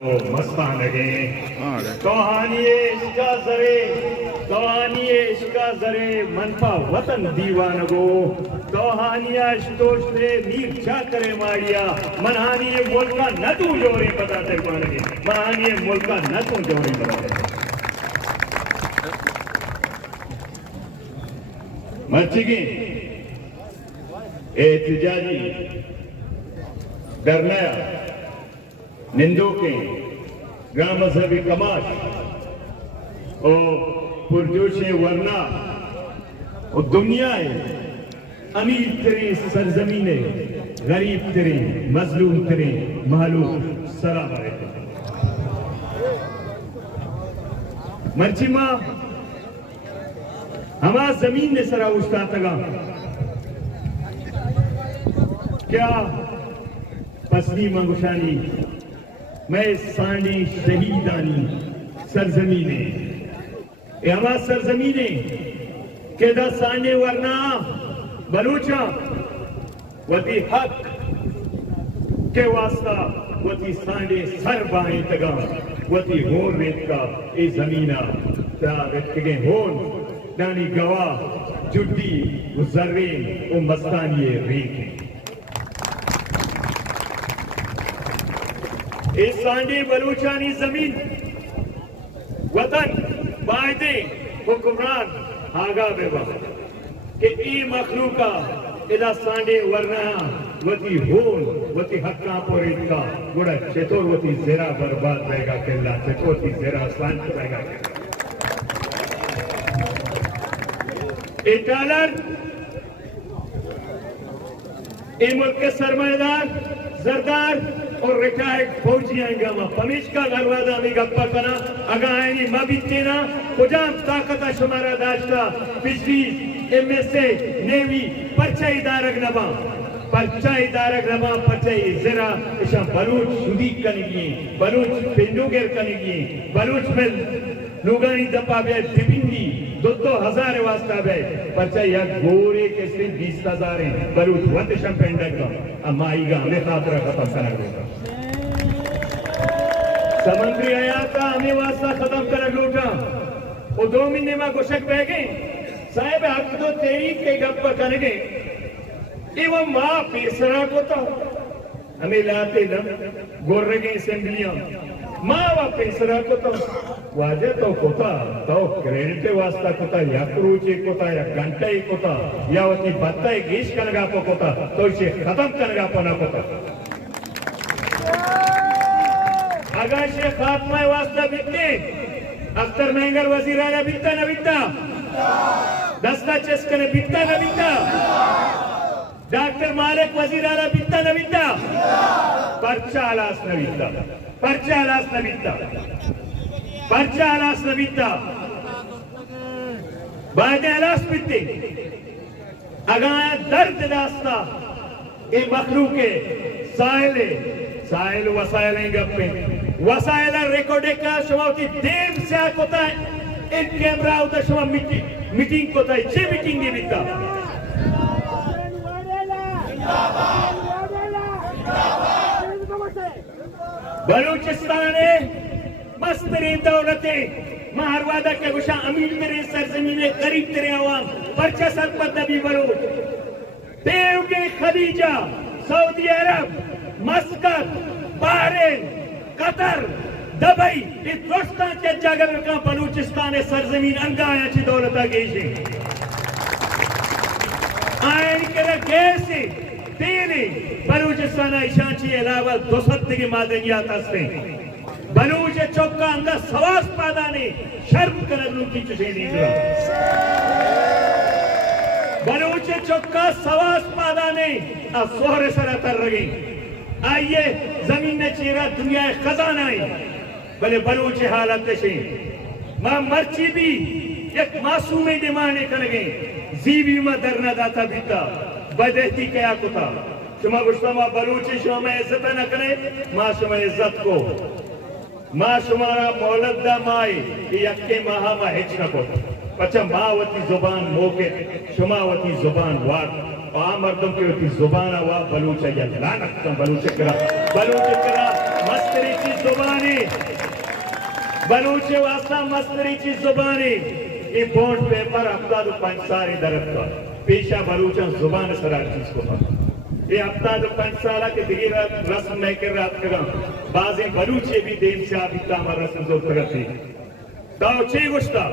मस्तानगे कहानिए इश्का जरे मनपा वतन दीवानगो कहानिया शितोष्टे नीर करे मारिया मनहानिए मुल्का न तू जोरे बताते मानगे मनहानिए मुल्का न तू जोरे बताते मर्चिगी एहतिजाजी डरनया निंदों के ग्राम मजहबी कमाश और पुरजोश वरना और दुनिया अमीर तेरे सरजमीने गरीब तेरे मजलूम तेरे मालूम सलाम मर्चिमा हमा जमीन ने सरा उस्ता तगा क्या पसली मंगुशानी मैं सांडी शहीदानी सरजमीने हमा सरजमीने केदा सांडे वरना बलूचा वती हक के वास्ता वती सांडे सर बाएं तगा वती होर रेत का ए जमीना ता के होन दानी गवा जुड्डी गुजरे ओ मस्तानी रेत इस सांडे बलूचानी जमीन वतन वायदे हुक्मरान आगा बेवा के ई मखलूका इदा सांडे वरना वती होन वती हक्का पोरित का गुड़ा चतुर वती जेरा बर्बाद रहेगा केला चतुर जेरा शांत रहेगा ए डॉलर ए मुल्क के सरमाएदार जरदार और रिटायर्ड फौजी आएंगे पमिश का दरवाजा भी गप्पा करा अगा आएंगी मबीतेना कुजाम ताकत शुमारा दाश्ता पिछली एमएसए नेवी परचा इदारक नबा परचा जरा इशा बलूच सुदी कनेगी बलूच पिंडुगेर कनेगी बलूच में लुगानी दपा बे दिबिंगी 2,000 वास्ता बे परचा या गोरे के सिर्फ 20,000 हैं बलूच वंदशम पेंडक अमाईगा हमें खातरा खत्म करना होगा समुद्री आयाता हमें वास्ता खत्म करना लूटा वो 2 महीने में घोषक बह गए साहेब हक तो तेरी के गप करेंगे एवं माँ पेसरा को तो हमें लाते न गोरे के असेंबलियां माँ वा पेसरा को तो वाजे तो कोता तो क्रेडिट वास्ता कोता या क्रूचे कोता या घंटा ही कोता या वती बत्ता ही गीश करगा पो कोता तो इसे खत्म करगा पना कोता आगाश खात्मा वास्ता बिकते अख्तर महंगर वजीर आला बिकता न बिकता दस्ता चेस्क ने बिकता न बिकता डॉक्टर मालिक वजीर आला बिकता न बिकता पर्चा आलास न बिकता पर्चा आलास न बिकता पर्चा आलास न बिकता बाद आलास बिकते अगाया दर्द दास्ता ए मखलूके साहिल वसाइल गप्पे वसाइल रिकॉर्ड का शुमावती देव से आकोता एक कैमरा होता शुमा मीटिंग कोता जे मीटिंग ने बिकता बलूचिस्तान मस्तरीन दौलते महारवादा के गुशा अमीर तेरे सरजमीने गरीब तेरे आवाम परचा सरपत नबी बलूच देव के खदीजा सऊदी अरब मस्कत बहरीन कतर दुबई इस दोस्तान के जगह का बलूचिस्तान सरजमीन अंगाया ची दौलता गेशे आयन के कैसे तेरे बलूचिस्तान इशांची अलावा 200 की मादनियात हस्ते बलूच चौका अंदर सवास पादाने शर्म कर लूटी चुके निकला बलूच चौका सवास पादाने अब सोहरे सरा तर रही आइए जमीन ने चेहरा दुनिया खजाना है भले बलूच हालत से मां मर्ची भी एक मासूम दिमाने कर गए जीवी में दरना दाता बीता बदहती क्या कुता शुमा गुस्तामा बलूची शुमा इज्जत न करे मां शुमा इज्जत को मां शुमारा मौलदा माई यक्के माहा मा हिच न को अच्छा मावती जुबान मोके शुमावती जुबान वाट मर्दों की जुबान हुआ बलूच लानत बलूच करा मस्त मस्तरीची जुबानी बलूचे वास्ता मस्तरीची जुबानी ये बॉन्ड पेपर अब्दाद पंसारी दरख्त पेशा बलूचा जुबान सरार चीज को ये अब्दाद पंसाला के दिगी रस्म में कर रात करा बाजे बलूचे भी देव से आबिता हमारा रस्म जो करती दाव चे गुस्ता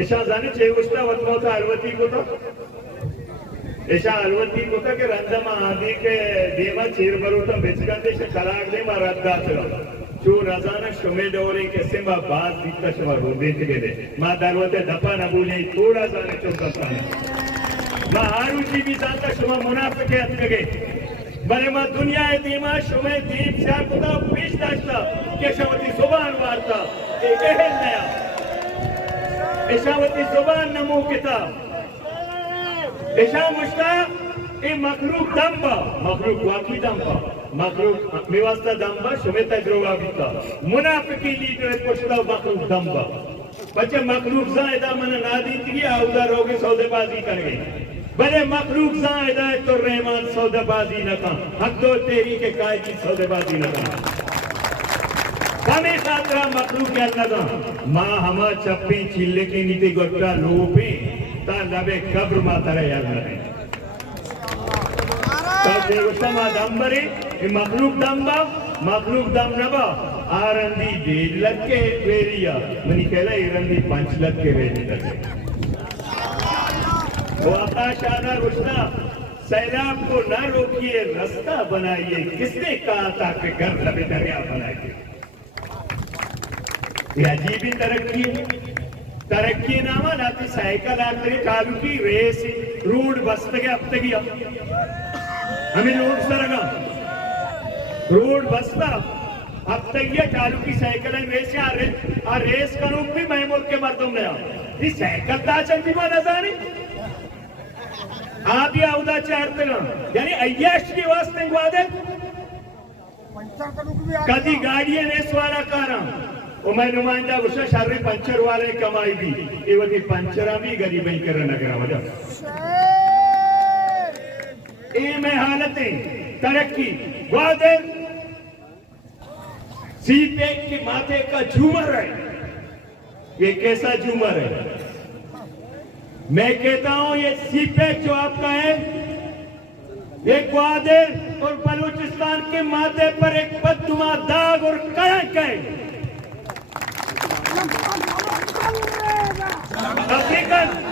ऐसा जाने चे गुस्ता वतमोता अलवती को था ऐसा अलवती को था कि रंजमा आदि के देवा चीर बलूटा बेचका देश खराग दे मारा दाचला जो रजाना शुमे डोरे के सिंबा बाज दिखता शवा रोदे थे माँ दरवते दपा न बोले थोड़ा जाने चो करता है माँ आरुचि भी जानता शुमा मुनाफिक है अतके बने माँ दुनिया है दीमा शुमे दीप से कुता पेश दाश्ता केशावती जुबान वार्ता एक एहल नया केशावती जुबान नमो किताब ऐसा मुश्ता ये मखलूक दम्बा मखलूक वाकी दम्बा मखलूक मेवास्ता दम्बा शुमे तजरुबा बिता मुनाफिकी लीडर पुछता मखलूक दम्बा बच्चे मखलूक ज़ायदा मन नादी थी आउदा रोगे सौदेबाजी कर गई भले मखलूक ज़ायदा है तो रहमान सौदेबाजी न का हक दो तेरी के काय की सौदेबाजी न का कमे खातरा मखलूक क्या लगा माँ हमा चप्पी चिल्ले की नीति गोट्टा लोपे ता लबे कब्र माता रे याद रहे ता देवसमा दंबरे ये मखलूक दम नबा आरंदी 1.5 लाख के वेरिया मनी कहला इरंदी 5 लाख के वेरी लगे वो आकाश आना रुशना सैलाब को न रोकिए रास्ता बनाइए किसने कहा था कि घर लबे दरिया बनाइए ये अजीब तरक्की नामा नाती साइकिल आते चालू की रेस रोड बसते गए अब तक हमें रोड सरगा रोड बसता अब तक ये चालू की साइकिल रेस आ रेस का रूप भी मैं मुल्क के मर्दों में ये साइकिल दा चलती मां नजानी आप ही आउदा चारते ना यानी अय्याश की वास्ते वादे कदी गाड़ी रेस वाला कारा मैं नुमाइंदा गुस्सा शारी पंचर वाले कमाई भी ये वही पंचरा भी गरीब ही कर नगरा वजह ये में हालतें तरक्की वादे सीपे के माथे का झूमर है ये कैसा झूमर है मैं कहता हूं ये सीपेक जो आपका है ये ग्वादर और बलूचिस्तान के माथे पर एक बददुआ दाग और कलंक है हकीकत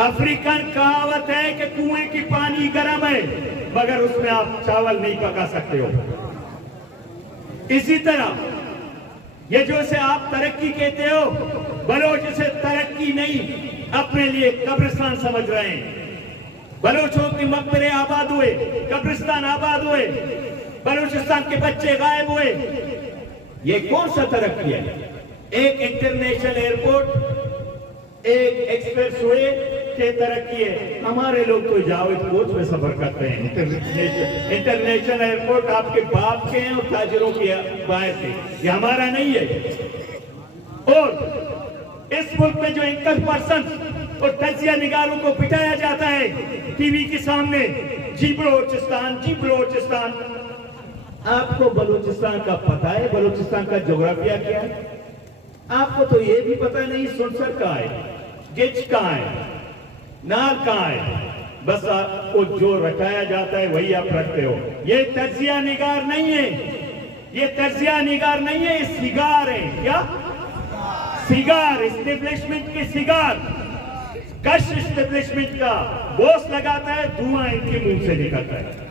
अफ्रीकन कहावत है कि कुएं की पानी गर्म है मगर उसमें आप चावल नहीं पका सकते हो इसी तरह ये जो से आप तरक्की कहते हो बलोच से तरक्की नहीं अपने लिए कब्रिस्तान समझ रहे हैं बलोचों के मकबरे आबाद हुए कब्रिस्तान आबाद हुए बलूचिस्तान के बच्चे गायब हुए ये कौन सा तरक्की है एक इंटरनेशनल एयरपोर्ट एक एक्सप्रेस वे के तरक्की है हमारे लोग तो जावेद कोच में सफर करते हैं इंटरनेशनल एयरपोर्ट आपके बाप के हैं और ताजिरों के बाहर के ये हमारा नहीं है और इस मुल्क में जो एंकर पर्सन और तजिया निगारों को पिटाया जाता है टीवी के सामने जी बलोचिस्तान आपको बलूचिस्तान का पता है बलूचिस्तान का ज्योग्राफिया क्या है आपको तो ये भी पता नहीं सुनसर कहाँ है गिच कहाँ है नाल कहाँ है बस आपको जो रटाया जाता है वही आप रखते हो ये तजिया निगार नहीं है ये तजिया निगार नहीं है ये सिगार है क्या सिगार एस्टेब्लिशमेंट के सिगार कश एस्टेब्लिशमेंट का बॉस लगाता है धुआं इनके मुंह से निकलता है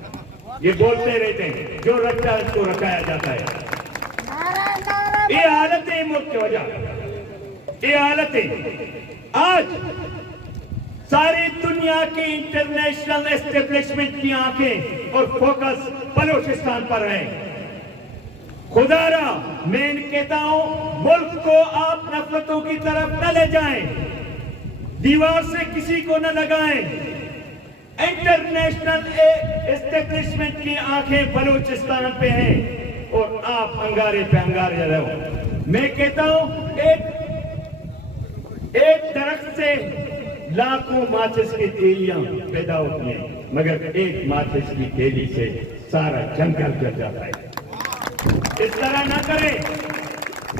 ये बोलते रहते हैं जो रखता है उसको रखाया जाता है ये हालतें मुल्क की वजह ये हालतें आज सारी दुनिया की इंटरनेशनल एस्टेब्लिशमेंट की आंखें और फोकस बलूचिस्तान पर है खुदारा मैं कहता हूं मुल्क को आप नफरतों की तरफ न ले जाएं दीवार से किसी को न लगाएं इंटरनेशनल एस्टेब्लिशमेंट की आंखें बलूचिस्तान पे हैं और आप अंगारे पे अंगारे रहो मैं कहता हूं एक एक दरख्त से लाखों माचिस की तीलियां पैदा होती हैं, मगर एक माचिस की तीली से सारा जंगल जल जाता है। इस तरह ना करें,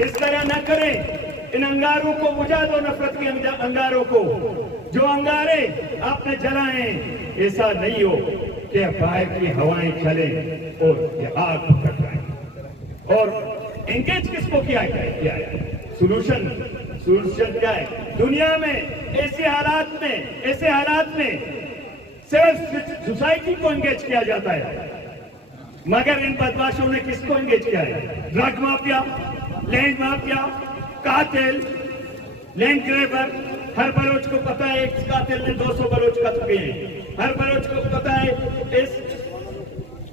इस तरह ना करें। इन अंगारों को बुझा दो, नफरत के अंगारों को। जो अंगारे आपने जलाए, ऐसा नहीं हो कि बाहर की हवाएं चले और ये आग पकड़ जाए। और एंगेज किसको किया है? सोल्यूशन क्या है? दुनिया में ऐसे हालात में सिर्फ सोसाइटी को एंगेज किया जाता है, मगर इन बदमाशों ने किसको एंगेज किया है? ड्रग माफिया, लैंड माफिया, कातिल, लैंड ग्रैबर। हर बलोच को पता है एक कातिल ने 200 बलोच कत्ल किए हैं। हर बलोच को पता है इस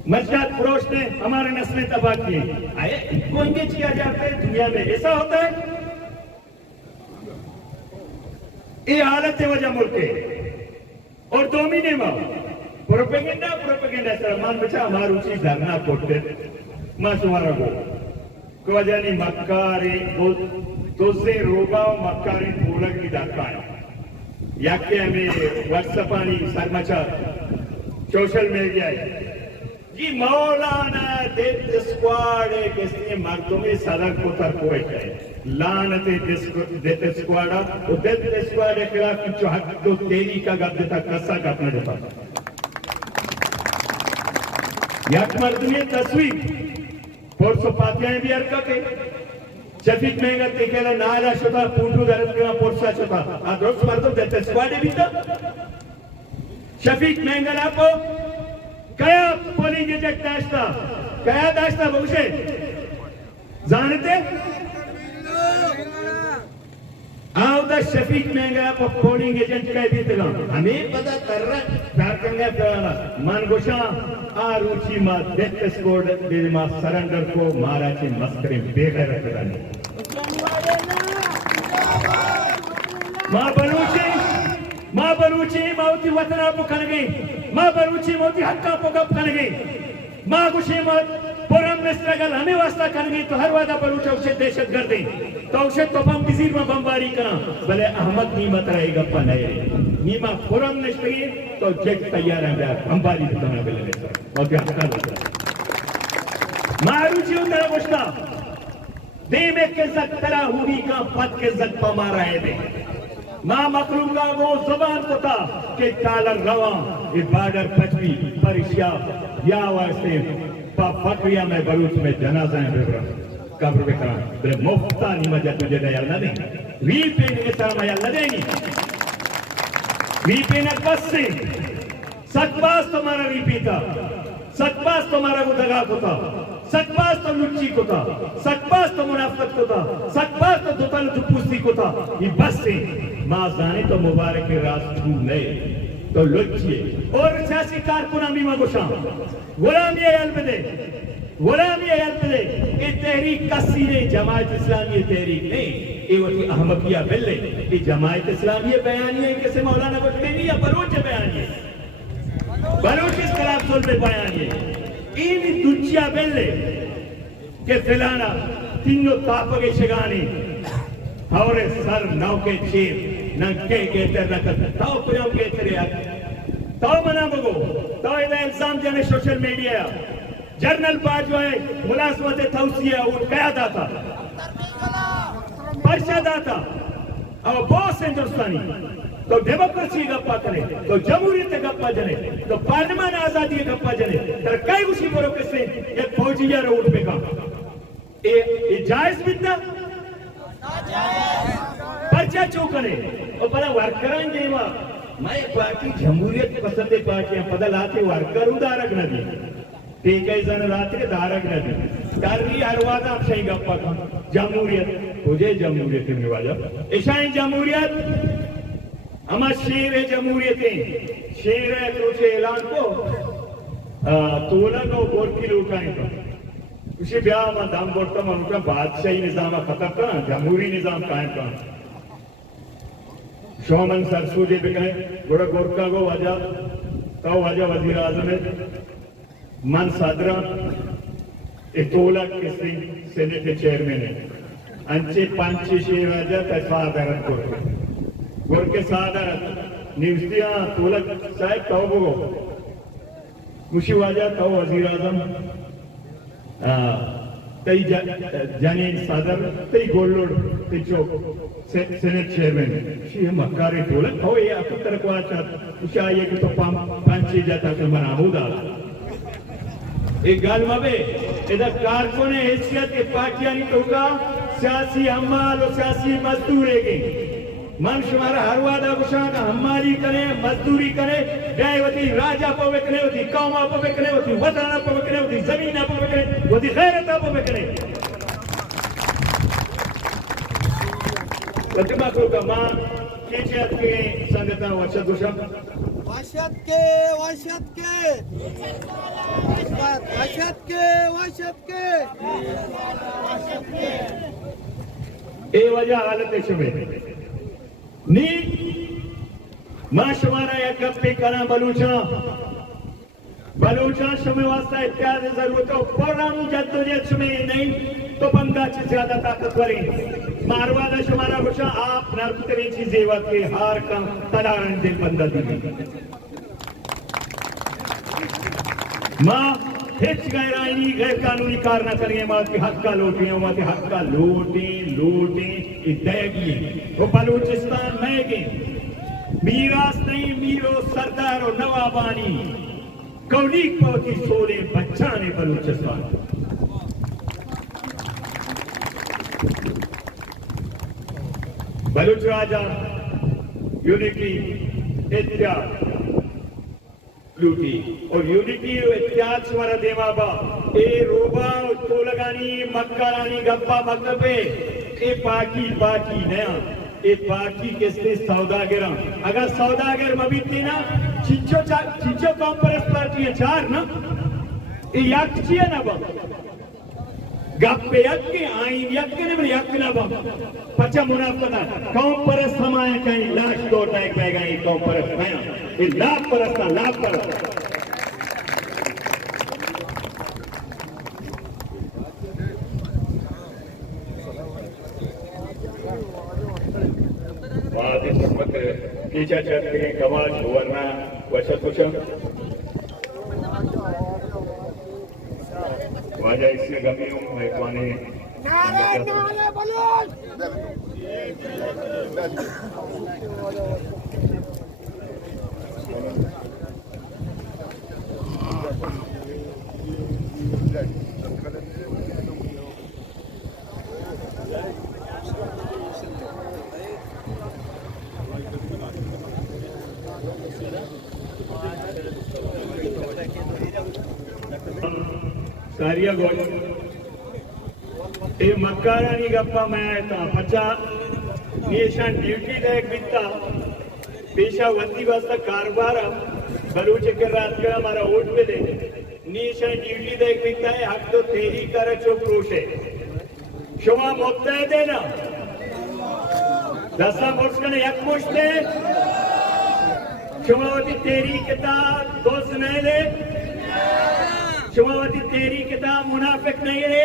मजदात फरोश ने हमारे नस्लें तबाह किए। इनको एंगेज किया जाता है दुनिया में, ऐसा होता है। ये हालत है वजह मुल्क के और दोमिने में प्रोपेगेंडा सरमान बचा हमारू चीज धरना कोटे मां सुमारा को वजह नहीं मक्कारी तो से रोगा मक्कारी पूरक की दाकाया याके हमें व्हाट्सएप आनी सरमचा सोशल मीडिया जी मौलाना डेथ स्क्वाड किसने मर्दों में सदर को तर कोई है लानते डेथ स्क्वाड और डेथ स्क्वाड के खिलाफ जो हक तो तेरी का गप देता कसा अपना देता याक मर्द में तस्वीर पोर्सो पातियां भी अरकते शफीक मेंगा तेकेला नाला शोता पूंटू दरद का पोर्सा शोता आ दोस्त मर्दों डेथ स्क्वाड भी था शफीक मेंगा ना को कया पोलिंग एजेंट दाश्ता बहुशे जानते आवदा शफीक मेंगा को पोलिंग एजेंट का भी तगा हमें पता कर रहा कारकंगा कराना मानगोशा आ रुचि मा डेथ स्क्वाड दे मा सरेंडर को मारा ची मस्करे बेगैर करानी मां बलूची मौती वतना पुखनगी मां बलूची मौती हक्का पुगप खनगी मां गुशी मत पुरम में स्ट्रगल हमें वास्ता खनगी तो हर वादा बलूचा उसे दहशत गर्दी तो उसे तोफान बिजीर में बमबारी करा भले अहमद नीमत रहेगा पने नीमा पुरम ने स्ट्रगी तो जेट तैयार है यार बमबारी करना बेले और क्या करना मारूची उधर गुस्सा दे में के जक्तरा हुई का पद के जक पमारा है दे मां मखलूक का वो जुबान को था कि कालर रवा ये बार्डर पचवी परिशिया या वास्ते फकरिया में बलूच में जनाजा है कब्र में करा बे मुफ्ता नहीं मजा तुझे दया ना नहीं वी पे के सामने या लदेनी वी पे न कस्से सकबास तुम्हारा वी था सकबास तुम्हारा गुदगा को था सकबास तो लुच्ची को था सकबास तो मुनाफत को था सकबास तो दुतल दुपुस्ती को था ये बस से मां जाने तो मुबारक के रास्तू नहीं तो लुच्ची और सियासी कारकुना भी मगोशा गुलामी अलबदे ये तहरीक कसीरे जमात इस्लामी तहरीक नहीं ये वही अहमदिया बिल्ले ये जमात इस्लामी बयानिए कैसे मौलाना बख्तियारी या बलोच बयानिए बलोच इस खिलाफ सुन पे बयानिए इन दुचिया बिल्ले के फिलाना तीनों तापगे शिगानी हौरे सर नौके चीर नंके गेटर रखत ताऊ पुराम गेटर यार ताऊ मना बगो ताऊ इधर इल्जाम जने सोशल मीडिया जर्नल पार जो है मुलाजमत तौसिया उन कया दाता पर्चा दाता और बॉस हिंदुस्तानी तो डेमोक्रेसी गप्पा करे तो जमहूरियत गप्पा जने तो पार्लियामेंट आजादी गप्पा जने तर कई उसी बरो किसे एक फौजिया रोड पे का ये जायज बिना पर्चा चौकने और बड़ा वर्करां जेवा मैं पार्टी जमहूरियत पसंद पार्टियां पदल आते वर्कर उदारक नदी ठीक है जन रात्रि धारक नदी कारवी हरवादा आप सही गप्पा का जमहूरियत तुझे जमहूरियत में वाला ऐशाई जमहूरियत हमार शेर है जमहूरियतें शेर है तुझे ऐलान को तोलन और गोरकी लुटाएं तो उसी ब्याह में दाम बोलता मैं उनका बादशाही निजाम खत्म करना जमहूरी निजाम कायम करना शोमन सरसूजे पे कहे गोरा गोरका को वजह तो वजह वजीर आजम मन सादरा इतोला किसी सेनेट चेयरमैन है अंचे पांचे शेर राजा पैसा आधारत को गोरके सादर निवस्तिया तोलक साहेब तो बगो मुशी वाजा तो वजीर आजम तई जानीन सादर तई गोल्लोड तई चौक सेनेट चेयरमैन शी मक्कारी तोलक हो ये आप तरक वाचा उशा ये कि तो पांची जाता के मना होदा एक गाल माबे इधर कारकुने हैसियत के पार्टियां तो का सियासी अमाल और सियासी मजदूर है मन शुमारा हर वादा गुशा का हमारी करे मजदूरी करे गायवती राजा पवे करे वती कौमा पवे करे वती वतन पवे करे वती जमीन पवे करे वती गैरत पवे करे प्रतिमा को का मां केचत के संगता वशत गुशा वशत के ए वजह हालत शमे नी मां शुमारा या कप्पी करा बलूचा शमे वास्ता इत्याद जरूरत हो पुरानी जद्दोजहद शमे नहीं तो बंगा से ज्यादा ताकतवर है मारवादा शुमारा गुशा आप नरतरी चीजें के हार का तलारण दिल बंदा दी मां हिच गैरानी गैर कानूनी कारना करिए मां के हक का लोटियां मां के हक का लोटे इदेगी वो बलूचिस्तान में के मीरास नहीं मीरो सरदार और नवाबानी कौली पौती सोने बच्चा ने बलूचिस्तान बलूच राजा यूनिटी इत्याद लूटी और यूनिटी इत्याद स्वर देवाबा ए रोबा तो लगानी मक्कारानी गप्पा मक्कबे ए पाकी नया ए पाकी किसने सौदागर अगर सौदागर मबीती ना चिंचो कॉम्प्रेस पार्टी है चार ना ए याक्ची है ना बा गप्पे यक्के आईन यक्के ने बड़ी यक्के ना बा पचा मुनाफता कॉम्प्रेस समाये कहीं लाश दो टैग बैगा ये कॉम्प्रेस नया ये लाभ परस्ता कीचा चक्री कमाल सुवर्ण वशत कुछ वाजा इससे गमियों मेहरबानी सारिया गोल ये मक्कारानी गप्पा मैं था पचा निशान ड्यूटी देख बिता पेशा वती वास्ता कारोबार बलूच के रात का हमारा वोट पे दे निशान ड्यूटी देख बिता है हक तो तेरी कर चो क्रोशे शुमा मुक्ता है देना दसा मोर्स कने यक मुश्ते शुमावती तेरी किताब दोस्त नहीं ले शुमावती तेरी किताब मुनाफिक नहीं ले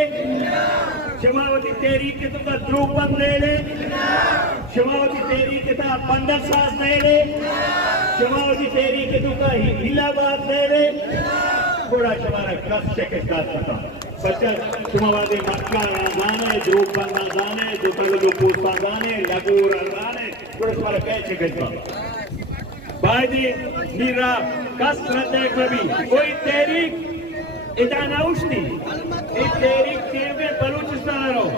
शुमावती तेरी किताब द्रूपन ले ले शुमावती तेरी किताब पंडर सास नहीं ले शुमावती तेरी किताब हिलाबाद ले ले थोड़ा शुमारा कष्ट के साथ था बच्चा शुमावादी मक्का जाने द्रूपन जाने जो तगड़ो पूछा जाने लगूर जाने थोड़ा शुमारा कैसे कहता बायदी नीरा कष्ट रहते कभी कोई तेरी इदाना उठती एक तेरी टीम में बलूचिस्तान रहो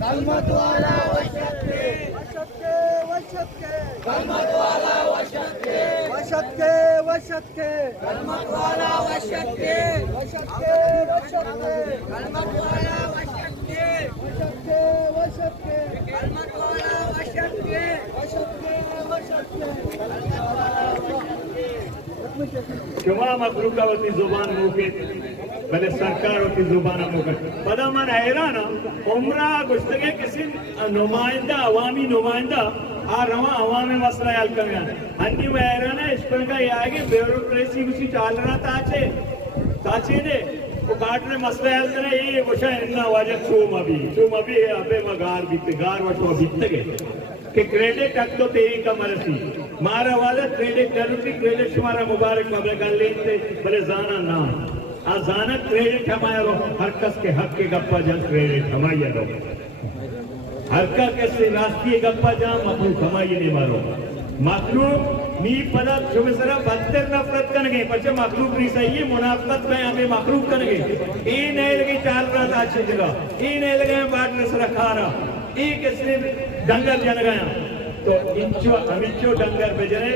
कलमत वाला वशत के कलमत वाला वशत के कलमत वाला वशत के कलमत वाला वशत के कलमत वाला वशत के शुमा मखलूकावती जुबान मुके भले सरकार होती जुबान मुके पता मन हैरान उम्रा गुश्तगे किसी नुमाइंदा अवामी नुमाइंदा आ रवा अवामी मसला हल करना अन्य हैरान है इस पर का ये आगे ब्यूरोक्रेसी उसी चाल रहा ताचे ने वो बाटने मसला है ये वशा इन्ना वाजह चूम अभी अबे मगार बीते गार वशो बीते गए कि क्रेडिट हक तो तेरी का मरसी मारा वाला क्रेडिट जरूरी क्रेडिट तुम्हारा मुबारक मबले कर लेते भले जाना ना आ जाना क्रेडिट हमारा हर कस के हक के गप्पा जन क्रेडिट हमारे लो हर का कैसे राष्ट्रीय गप्पा जा मखलूक हमारे नहीं मारो मखलूक मी पदा जो सरा बदतर नफरत करेंगे पचे मखलूक नहीं सही है मुनाफत में हमें मखलूक करेंगे ये नहीं लगे चाल रहा था अच्छी जगह ये नहीं लगे बाटने सरा खा रहा ये किसने डंगर जन गया तो इंचो अमिचो डंगर बेजरे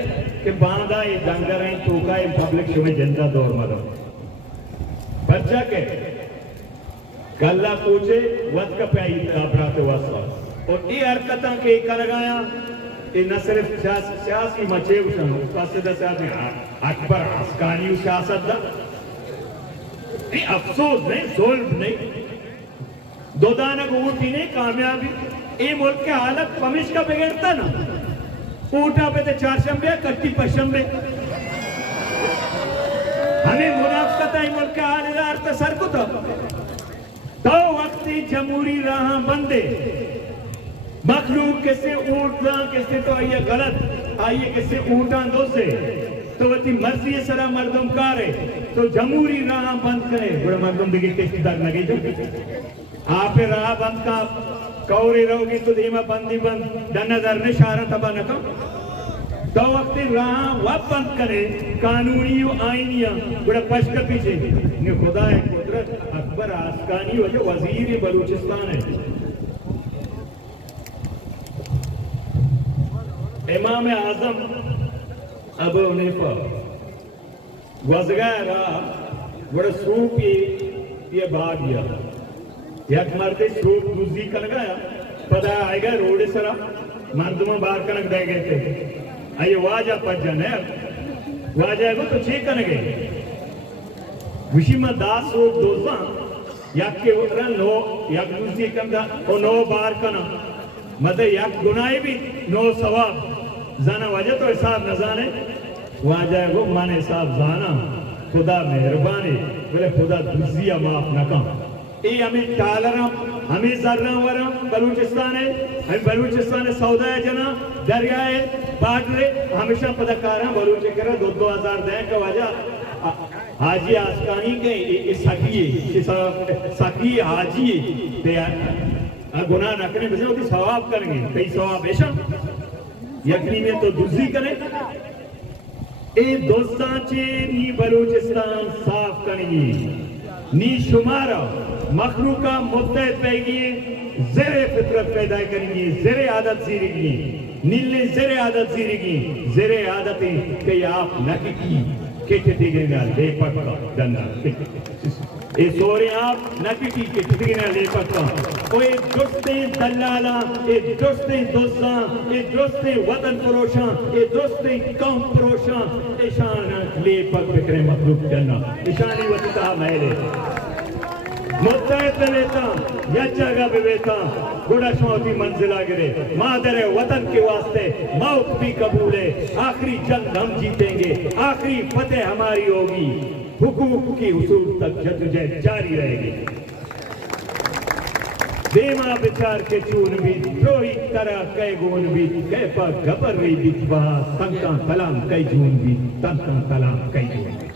कि बांधा ये डंगर है तो का ये पब्लिक शुमे जनता दौर मरो बच्चा के गल्ला पूछे वत का प्याई अपराध वास्ता और ये हरकतां के कर गया ये न सिर्फ सियासी मचे उठन फासदा साहब ने अकबर आसकानी सियासत दा ये अफसोस नहीं जुल्म नहीं दोदानक ऊटी ने कामयाबी ये मुल्क के हालत पमिश का बिगड़ता ना ऊटा पे तो चारशंबे कट्टी पशंबे हमें मुनाफकत है मुल्क के हाल तो सर को तो वक्त जमहूरी राह बंदे मखलूक कैसे ऊँटना कैसे तो आइए गलत आइए कैसे ऊँटा दो से तो वती मर्जी सरा मर्दम कारे तो जमहूरी राह बंद करे बड़ा मर्दम देखिए कैसी दाग लगे जो आप राह बंद का कौरे रहोगी तो धीमा बंदी बंद डनदर ने शारा तबा न कम तो वक्त राह वह बंद करे कानूनी आईनिया बड़ा पश्क पीछे ने खुदा है कुदरत अकबर आसकानी वजह वजीर बलूचिस्तान है इमाम आजम अबू हनीफा वज़गारा बड़ा सूप ये भाग गया यक मर्दे सूप दूसरी कर गया पता आएगा रोड सरा मर्दमा बाहर कनक दे गए थे आइए वाजा पजन है वाजा को तो छे कन गए विशिमा दास सूप दोसा यक के उतरा नो यक दूसरी कंदा ओ नो बाहर कना मते यक गुनाह भी नो सवाब जाना वजह तो हिसाब न जाने वहां जाए वो माने हिसाब जाना खुदा मेहरबानी बोले खुदा दुजिया माफ न कम ये हमें टालरा हमें जर्रा वरा बलूचिस्तान है हम बलूचिस्तान है सौदा है जना दरिया है बाटरे हमेशा पदकार हैं बलूच करा 2000 दे का वजह हाजी आसकानी के सकी हाजी गुनाह न करें बस उसकी सवाब करेंगे कई सवाब ऐसा यकीनी में तो दूसरी करें ए दोस्तांचे नी बलूचिस्तान साफ करेंगे नी शुमारा मखलूका मुद्दत पैगी ज़रे फितरत पैदा करेंगे ज़रे आदत सीरेंगे नीले ज़रे आदत सीरेंगे ज़रे आदतें कि आप नकी किट दिगेगा ले पक्का दंदा ए सोरे आप नकी किट दिगेगा ले पक्का कोई दोस्ते दलाला ए दोस्ते दोस्ता ए दोस्ते वतन फरोशा ए दोस्ते कौम फरोशा ईशान ले पक बिकरे मखलूक जन्ना ईशानी वतता मैले मुत्तहद लेता या जगह बेवेता गुड़ा शौती मंजिला गिरे मादरे वतन के वास्ते मौत भी कबूल है आखिरी जंग हम जीतेंगे आखिरी फतेह हमारी होगी हुकूक की हुसूल तक जद्दोजहद जारी रहेगी देमा विचार के चून भी द्रोही तरह कई गुण भी कई पर घबर रही भी संका कलाम कई जून भी संका कलाम कई जून